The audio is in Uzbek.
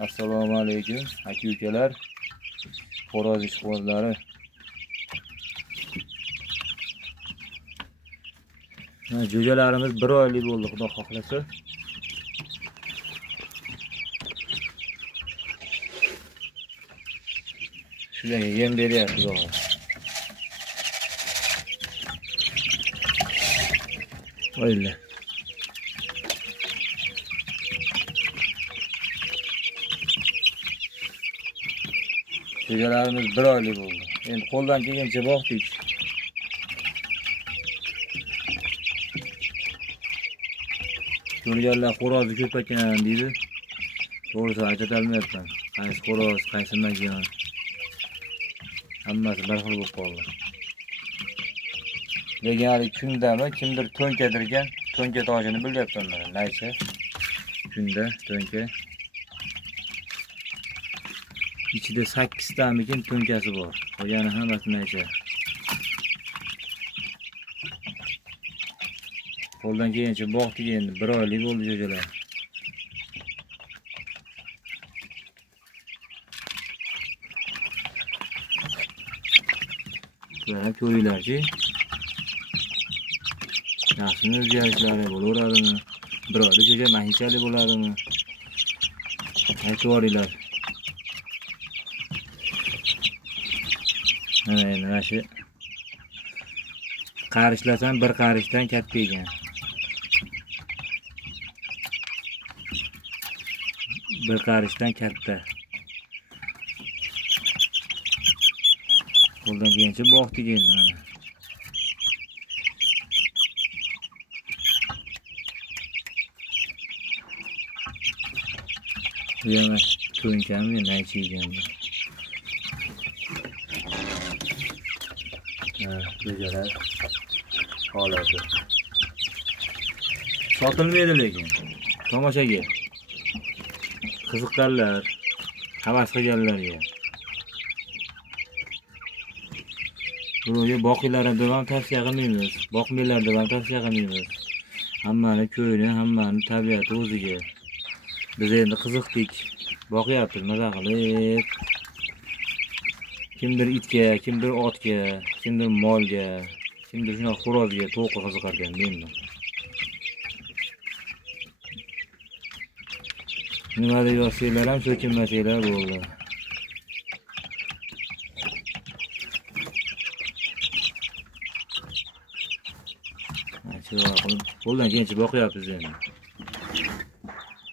Assalomu alaykum aka-ukalar, xo'roz ishqibozlari. Jo'jalarimiz 1 oylik bo'ldi, xudo xohlasa. Shularga yem beryapmiz og'a. Oyla. Jo'jalarimiz 1 oylik bo'ldi. Endi qo'ldan kelgancha boqdik. Ko'rganlar xo'rozni ko'p ekan deydi. To'g'risi ayta olmayapman. Qaysi xo'roz, qaysi magan. Hammasi bir xil bo'lib qoldi. Lekin kundami kimdir to'nkadirgan, to'nka toshini bilyapman men. Naycha. Kunda to'nka. İçinde 8 tamikin to'nkasi bor. Qolgani hammasi naycha. Qo'ldan kelgancha boqdik endi 1 oylik bo'ldi jo'jalar. Mana ko'ringlarchi. Yaxshimi o'zgarishlari bo'laveradimi? 1 oylik jo'ja mahichali bo'ladimi? Aytib yuboringlar. Mana shu qarishlasam bir qarishdan katta ekan. Bir qarishdan katta. Qo'ldan kelgancha boqdik endi mana. Bu yana to'nkami, naycha ekan bu. Jo'jalar holati. Sotilmaydi lekin. Tomoshaga. Qiziqqanlar, havas qilganlarga. Bularga boqinglar deb ham tavsiya qilmaymiz. Boqmanglar deb ham tavsiya qilmaymiz. Hammani ko'yini, hammani tabiati o'ziga. Biz endi qiziqdik. Boqyapmiz maza qilib. Kimdir itga, kimdir otga, kimdir molga, kimdir shuna xo'rozga, to'qqa qiziqar ekan deyman. Nima deb yozsanglar ham so'kinmasanglar bo'ldi. Qo'ldan kelgancha boqyapmiz endi.